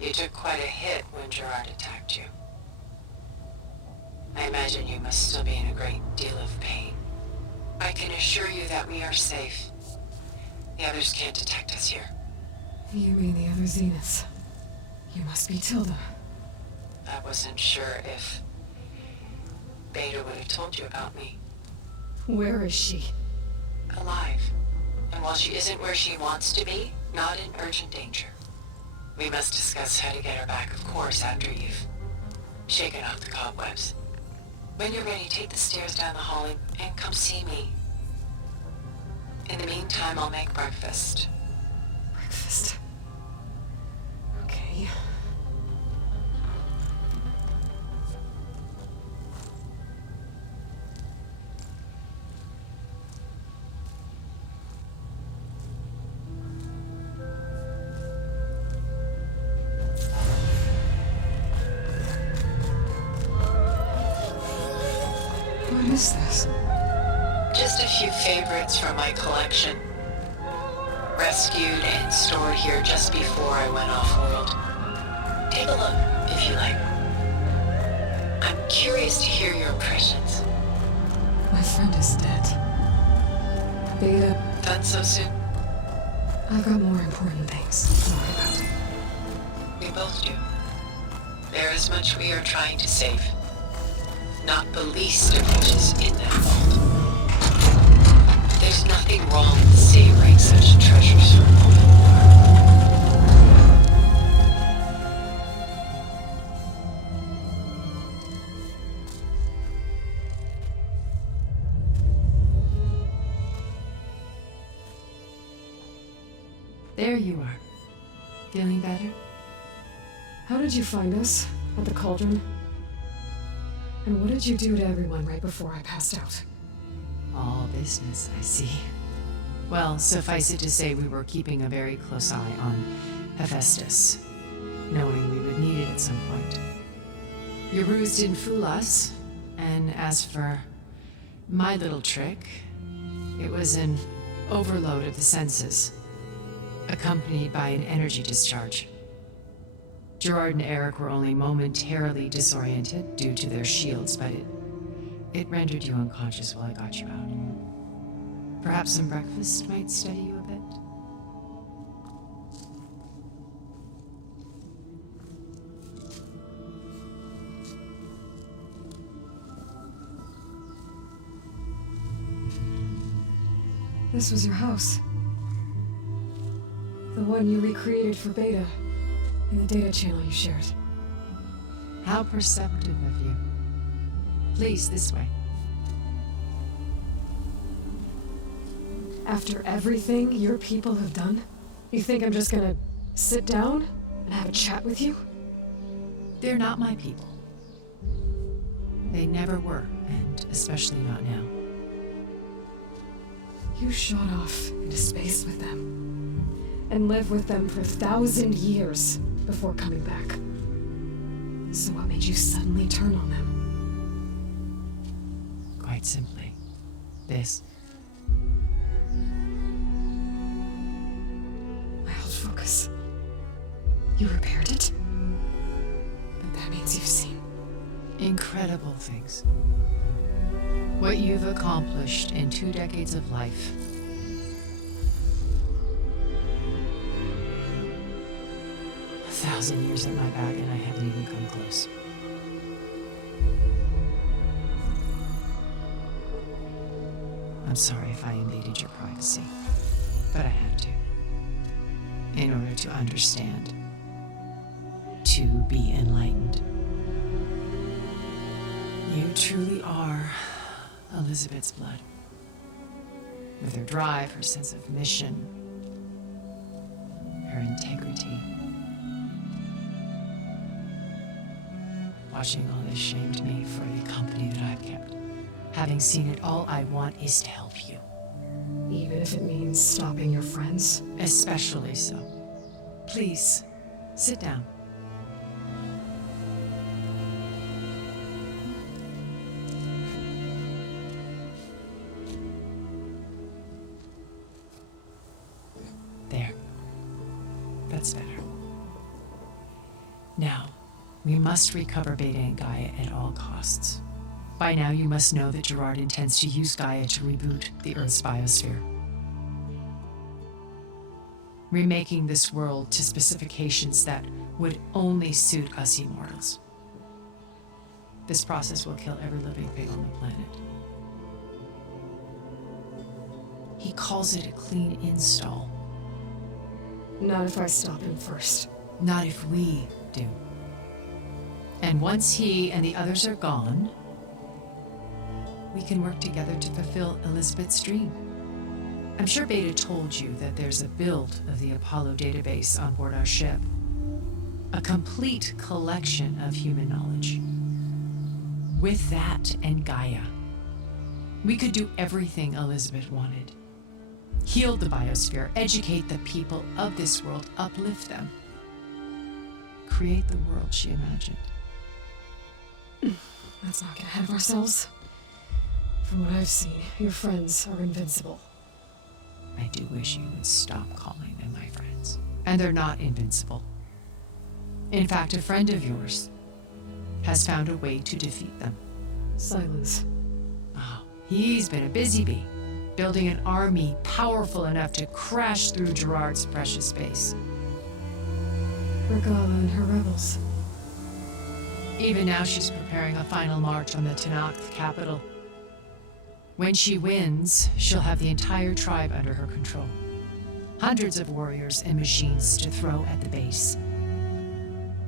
You took quite a hit when Gerard attacked you. I imagine you must still be in a great deal of pain. I can assure you that we are safe. The others can't detect us here. You mean the other Zeniths? You must be Tilda. I wasn't sure if Beta would have told you about me. Where is she? Alive. And while she isn't where she wants to be, not in urgent danger. We must discuss how to get her back, of course, after you've shaken off the cobwebs. When you're ready, take the stairs down the hall and come see me. In the meantime, I'll make breakfast. Breakfast. Okay. What is this? Just a few favorites from my collection. Rescued and stored here just before I went off-world. Take a look, if you like. I'm curious to hear your impressions. My friend is dead. Beta, Done so soon? I've got more important things to worry about. We both do. There is much we are trying to save. Not the least of which is in that vault. There's nothing wrong with savoring such treasures for a moment. There you are. Feeling better? How did you find us? At the cauldron? And what did you do to everyone right before I passed out? All business, I see. Well, suffice it to say we were keeping a very close eye on Hephaestus, knowing we would need it at some point. Your ruse didn't fool us, and as for my little trick, it was an overload of the senses, accompanied by an energy discharge. Gerard and Eric were only momentarily disoriented due to their shields, but it rendered you unconscious while I got you out. Perhaps some breakfast might steady you a bit? This was your house. The one you recreated for Beta, in the data channel you shared. How perceptive of you. Please, this way. After everything your people have done, you think I'm just gonna sit down and have a chat with you? They're not my people. They never were, and especially not now. You shot off into space with them, and lived with them for 1,000 years before coming back. So what made you suddenly turn on them? Quite simply, this. My old focus. You repaired it? But that means you've seen Incredible things. What you've accomplished in 2 decades of life. A 1,000 years at my back and I haven't even come close. I'm sorry if I invaded your privacy, but I had to. In order to understand. To be enlightened. You truly are Elizabeth's blood. With her drive, her sense of mission, her integrity. Watching all this shamed me for the company that I've kept. Having seen it, all I want is to help you. even if it means stopping your friends. Especially so. Please, sit down. There. That's better. Now, we must recover Beta and Gaia at all costs. By now, you must know that Gerard intends to use Gaia to reboot the Earth's biosphere, remaking this world to specifications that would only suit us immortals. This process will kill every living thing on the planet. He calls it a clean install. Not if I stop him first. Not if we do. And once he and the others are gone, we can work together to fulfill Elizabeth's dream. I'm sure Beta told you that there's a build of the Apollo database on board our ship. A complete collection of human knowledge. With that and Gaia, we could do everything Elizabeth wanted. Heal the biosphere, educate the people of this world, uplift them. Create the world she imagined. Let's not get ahead of ourselves. From what I've seen, your friends are invincible. I do wish you would stop calling them my friends. And they're not invincible. In fact, a friend of yours has found a way to defeat them. Silence. Oh, he's been a busy bee, building an army powerful enough to crash through Gerard's precious space. Regala and her rebels. Even now she's preparing a final march on the Tenakth capital. When she wins, she'll have the entire tribe under her control. Hundreds of warriors and machines to throw at the base.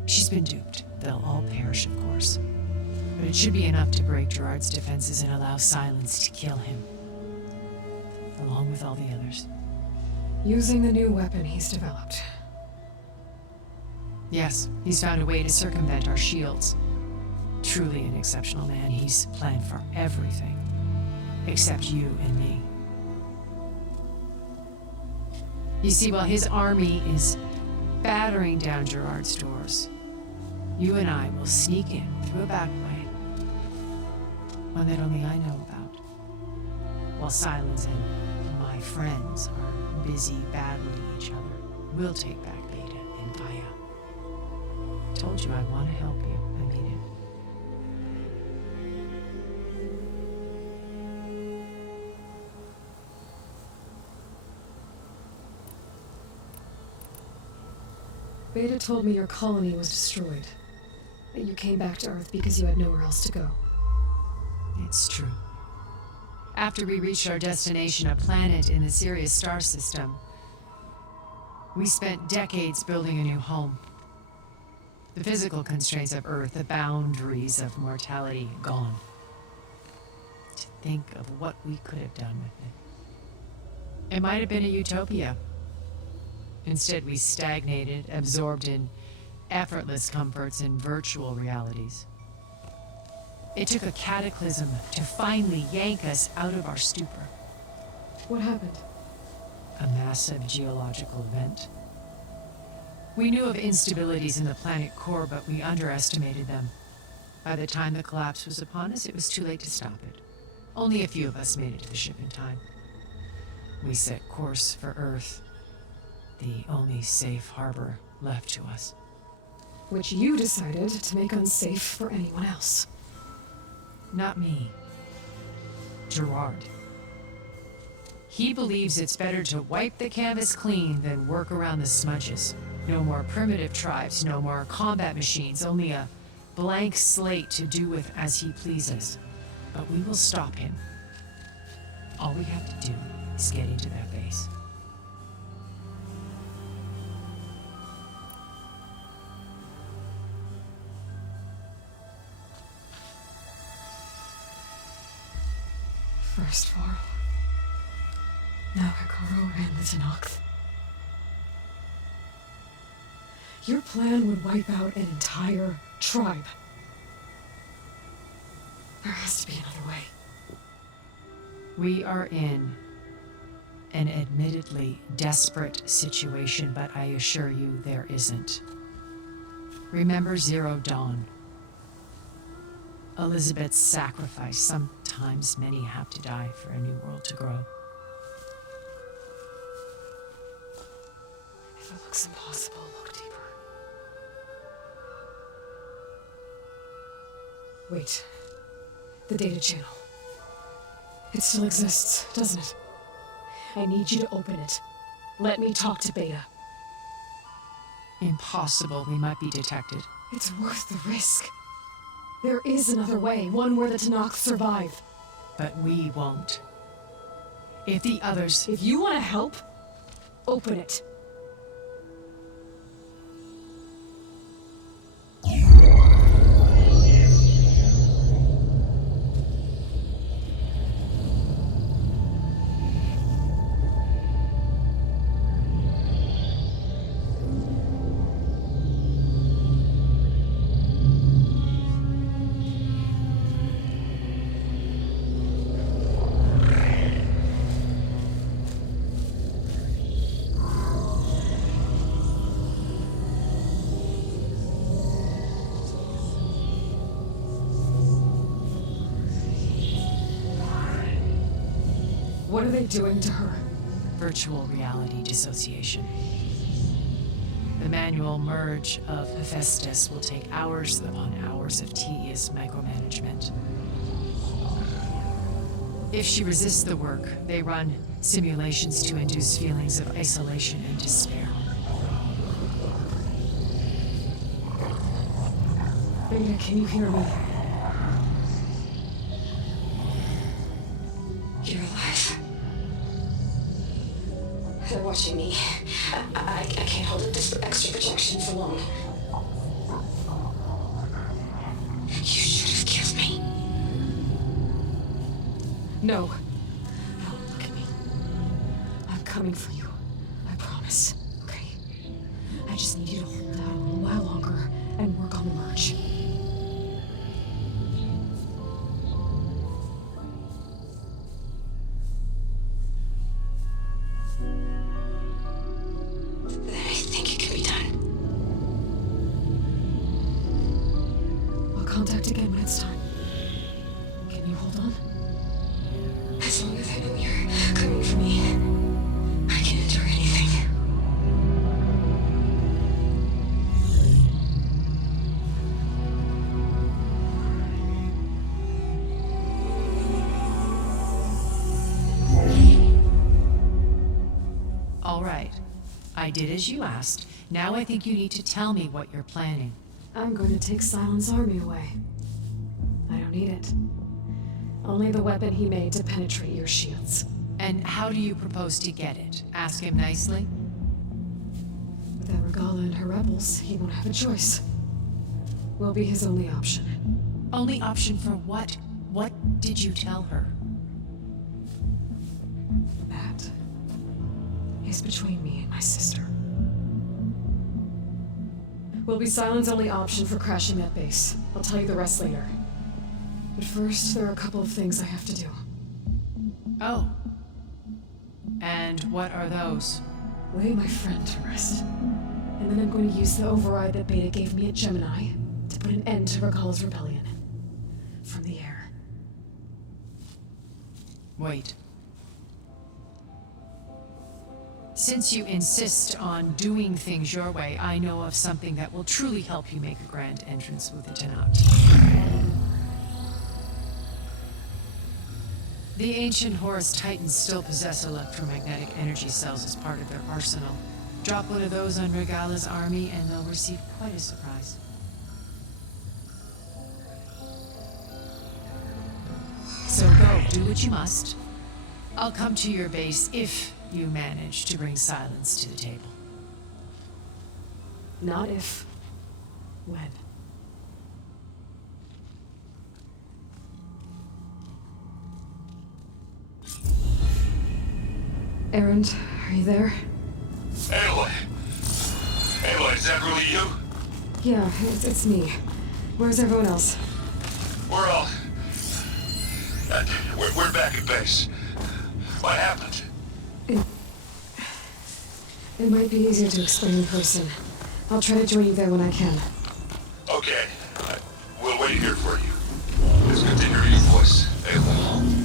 She's been duped. They'll all perish, of course. But it should be enough to break Gerard's defenses and allow Silence to kill him. Along with all the others. Using the new weapon he's developed. Yes, he's found a way to circumvent our shields. Truly an exceptional man. He's planned for everything. Except you and me. You see, while his army is battering down Gerard's doors, you and I will sneak in through a back way. One that only I know about. While Silence and my friends are busy battling each other, we'll take back Beta and Gaia. Told you I want to help you. I mean it. Beta told me your colony was destroyed. That you came back to Earth because you had nowhere else to go. It's true. After we reached our destination, a planet in the Sirius star system, we spent decades building a new home. The physical constraints of Earth, the boundaries of mortality, gone. To think of what we could have done with it. It might have been a utopia. Instead, we stagnated, absorbed in effortless comforts and virtual realities. It took a cataclysm to finally yank us out of our stupor. What happened? A massive geological event. We knew of instabilities in the planet core, but we underestimated them. By the time the collapse was upon us, it was too late to stop it. Only a few of us made it to the ship in time. We set course for Earth, the only safe harbor left to us. Which you decided to make unsafe for anyone else. Not me. Gerard. He believes it's better to wipe the canvas clean than work around the smudges. No more primitive tribes, no more combat machines, only a blank slate to do with as he pleases. But we will stop him. All we have to do is get into that base. First Varl. Now Hikaru and the Tenakth. Your plan would wipe out an entire tribe. There has to be another way. We are in an admittedly desperate situation, but I assure you there isn't. Remember Zero Dawn. Elizabeth's sacrifice. Sometimes many have to die for a new world to grow. If it looks impossible, look deeper. Wait. The data channel. It still exists, doesn't it? I need you to open it. Let me talk to Beta. Impossible. We might be detected. It's worth the risk. There is another way, one where the Tenakth survive. But we won't. If the others... If you want to help, open it. What are they doing to her? Virtual reality dissociation. The manual merge of Hephaestus will take hours upon hours of tedious micromanagement. If she resists the work, they run simulations to induce feelings of isolation and despair. Beta, can you hear me? You're alive. They're watching me. I can't hold up this extra protection for long. You should have killed me. No. No, look at me. I'm coming for you. I promise. Okay? I just need you to hold out a little while longer and work on the merge. I think it can be done. I'll contact again when it's time. Can you hold on? As long as I know you're coming for me, I can endure anything. All right. I did as you asked. Now I think you need to tell me what you're planning. I'm going to take Silent's army away. I don't need it. Only the weapon he made to penetrate your shields. And how do you propose to get it? Ask him nicely? Without Regala and her rebels, he won't have a choice. We'll be his only option. Only option for what? What did you tell her? That is between me and my sister. Will be Silent's only option for crashing that base. I'll tell you the rest later. But first, there are a couple of things I have to do. Oh. And what are those? Lay my friend to rest. And then I'm going to use the override that Beta gave me at Gemini to put an end to Regala's rebellion. From the air. Wait. Since you insist on doing things your way, I know of something that will truly help you make a grand entrance with the Tenakth. The ancient Horus Titans still possess electromagnetic energy cells as part of their arsenal. Drop one of those on Regala's army and they'll receive quite a surprise. So go, do what you must. I'll come to your base if you manage to bring silence to the table. Not if. When. Erend, are you there? Aloy! Aloy, is that really you? Yeah, it's me. Where's everyone else? We're all... we're back at base. What happened? It might be easier to explain in person. I'll try to join you there when I can. Okay. We'll wait here for you. It's good to hear your voice, Aloy.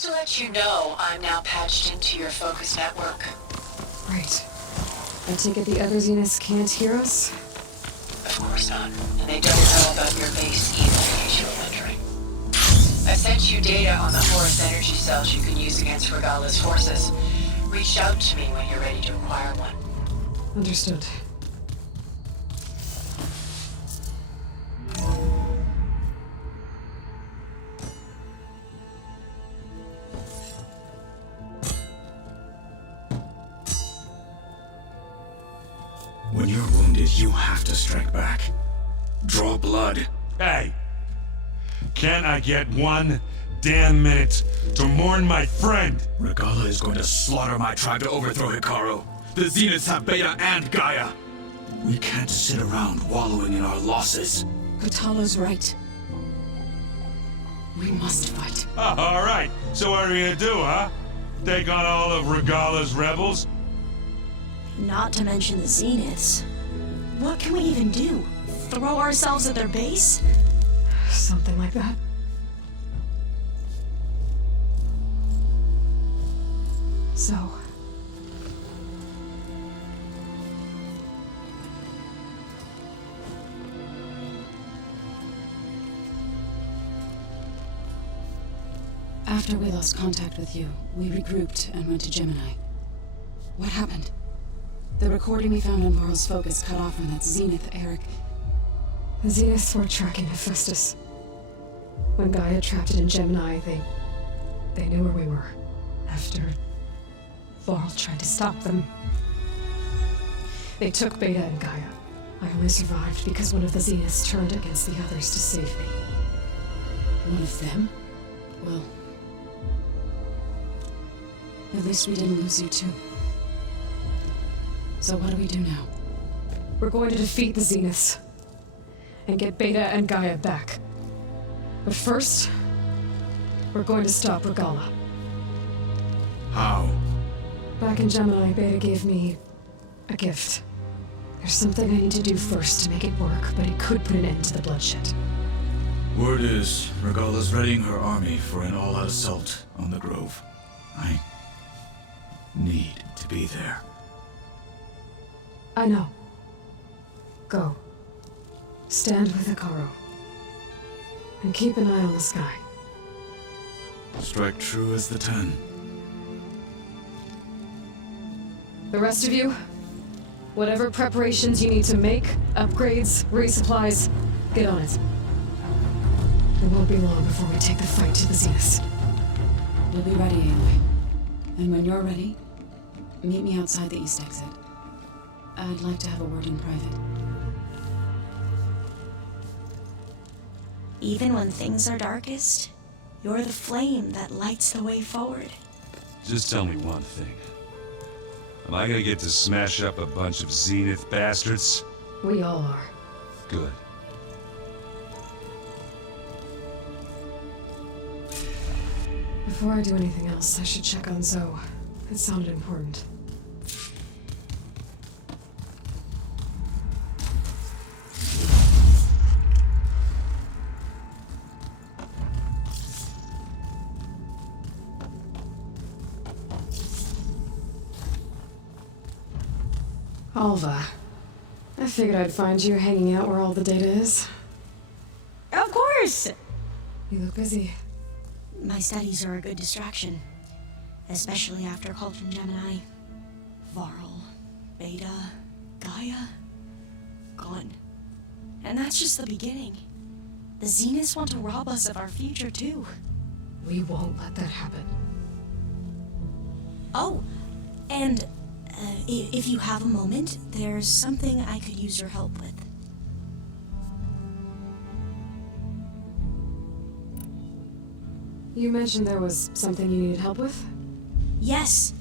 Just to let you know, I'm now patched into your focus network. Right. I take it the other Zeniths can't hear us? Of course not. And they don't know about your base either, in case you were wondering. I've sent you data on the Horus energy cells you can use against Regala's forces. Reach out to me when you're ready to acquire one. Understood. When you're wounded, you have to strike back. Draw blood. Hey! Can't I get 1 damn minute to mourn my friend? Regala is going to slaughter my tribe to overthrow Hikaru. The Zeniths have Beta and Gaia. We can't sit around wallowing in our losses. Katalo's right. We must fight. All right, so what are we gonna do, huh? Take on all of Regala's rebels? Not to mention the Zeniths. What can we even do? Throw ourselves at their base? Something like that. So... After we lost contact with you, we regrouped and went to Gemini. What happened? The recording we found on Varl's focus cut off when that Zenith, Eric. The Zeniths were tracking Hephaestus. When Gaia trapped it in Gemini, they knew where we were. After Varl tried to stop them. They took Beta and Gaia. I only survived because one of the Zeniths turned against the others to save me. One of them? Well... at least we didn't lose you too. So what do we do now? We're going to defeat the Zeniths. And get Beta and Gaia back. But first, we're going to stop Regala. How? Back in Gemini, Beta gave me a gift. There's something I need to do first to make it work, but it could put an end to the bloodshed. Word is, Regala's readying her army for an all-out assault on the Grove. I need to be there. I know. Go. Stand with Hikaru. And keep an eye on the sky. Strike true as the 10. The rest of you, whatever preparations you need to make, upgrades, resupplies, get on it. It won't be long before we take the fight to the Zeniths. We'll be ready, Aloy. And when you're ready, meet me outside the east exit. I'd like to have a word in private. Even when things are darkest, you're the flame that lights the way forward. Just tell me one thing. Am I gonna get to smash up a bunch of Zenith bastards? We all are. Good. Before I do anything else, I should check on Zoe. It sounded important. Alva. I figured I'd find you hanging out where all the data is. Of course! You look busy. My studies are a good distraction. Especially after Cauldron Gemini. Varl, Beta, Gaia. Gone. And that's just the beginning. The Zeniths want to rob us of our future too. We won't let that happen. Oh, and if you have a moment, there's something I could use your help with. You mentioned there was something you needed help with? Yes.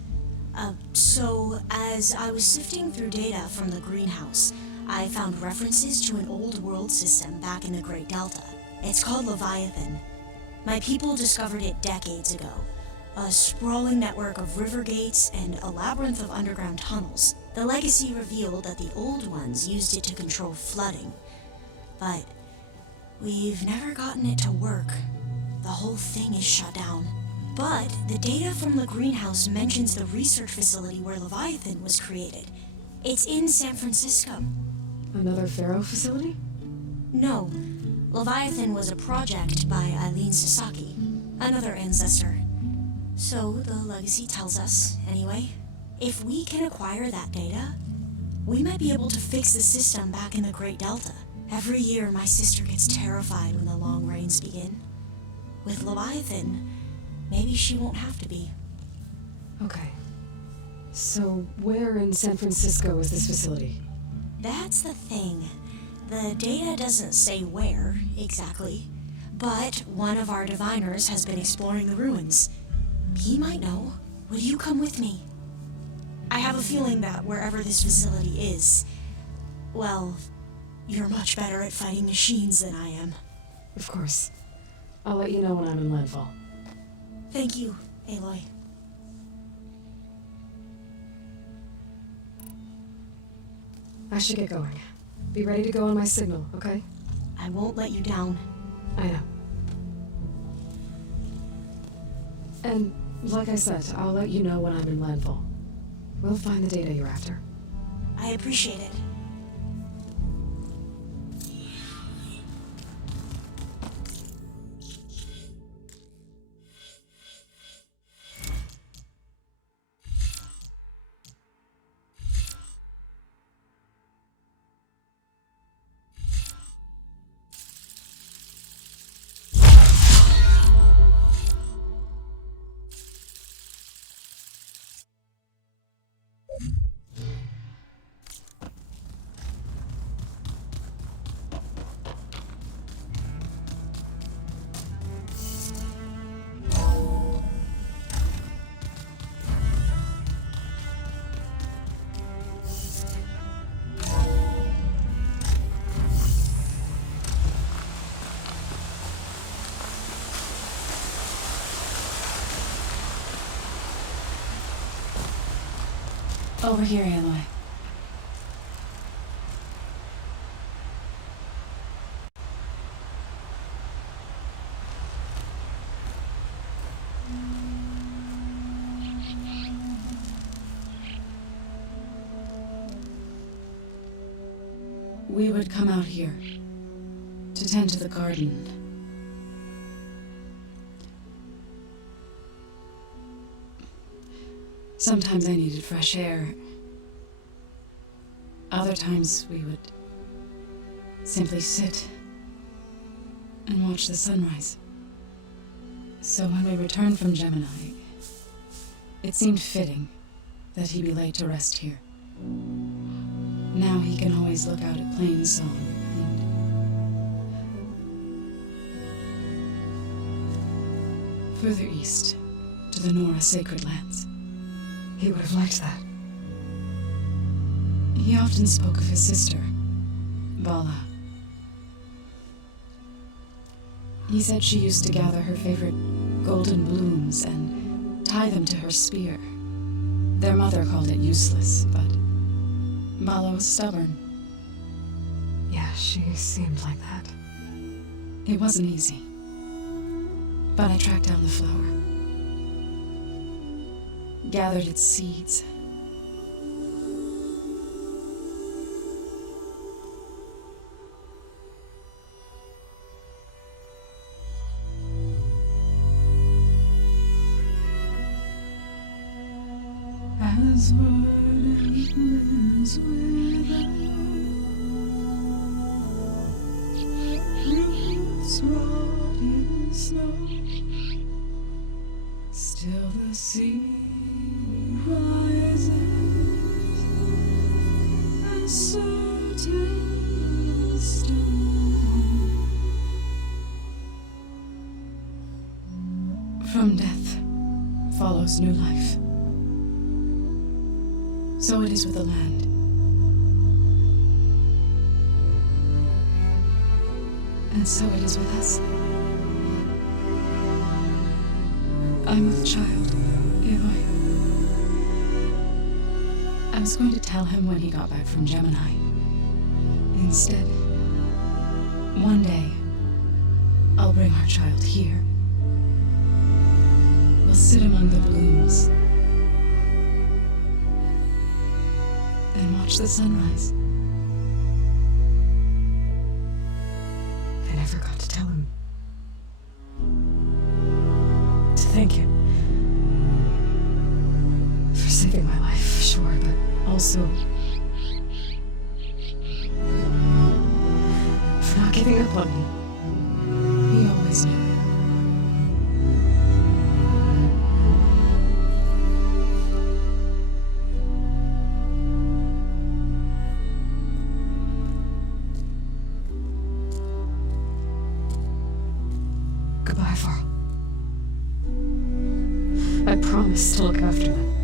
So as I was sifting through data from the greenhouse, I found references to an old world system back in the Great Delta. It's called Leviathan. My people discovered it decades ago. A sprawling network of river gates and a labyrinth of underground tunnels. The legacy revealed that the old ones used it to control flooding. But we've never gotten it to work. The whole thing is shut down. But the data from the greenhouse mentions the research facility where Leviathan was created. It's in San Francisco. Another Pharaoh facility? No, Leviathan was a project by Eileen Sasaki, another ancestor. So the legacy tells us, anyway, if we can acquire that data, we might be able to fix the system back in the Great Delta. Every year my sister gets terrified when the long rains begin. With Leviathan, maybe she won't have to be. Okay. So, where in San Francisco is this facility? That's the thing. The data doesn't say where, exactly. But one of our diviners has been exploring the ruins. He might know. Would you come with me? I have a feeling that wherever this facility is, well, you're much better at fighting machines than I am. Of course. I'll let you know when I'm in landfall. Thank you, Aloy. I should get going. Be ready to go on my signal, okay? I won't let you down. I know. And, like I said, I'll let you know when I'm in landfall. We'll find the data you're after. I appreciate it. Over here, Aloy. We would come out here to tend to the garden. Sometimes I needed fresh air. Other times we would simply sit and watch the sunrise. So when we returned from Gemini, it seemed fitting that he be laid to rest here. Now he can always look out at Plainsong and further east to the Nora sacred lands. He would have liked that. He often spoke of his sister, Bala. He said she used to gather her favorite golden blooms and tie them to her spear. Their mother called it useless, but Bala was stubborn. Yeah, she seemed like that. It wasn't easy. But I tracked down the flower. Gathered its seeds. As word ends without roots rot in snow, still the sea rises as certain as stone. From death follows new life. So it is with the land. And so it is with us. I'm with child, Aloy. I was going to tell him when he got back from Gemini. Instead, one day, I'll bring our child here. We'll sit among the blooms and watch the sunrise. I never got to tell him. To thank you. For saving my life, sure, but also for not giving up on me. He always knew. Goodbye, Varl. I promise to look after them.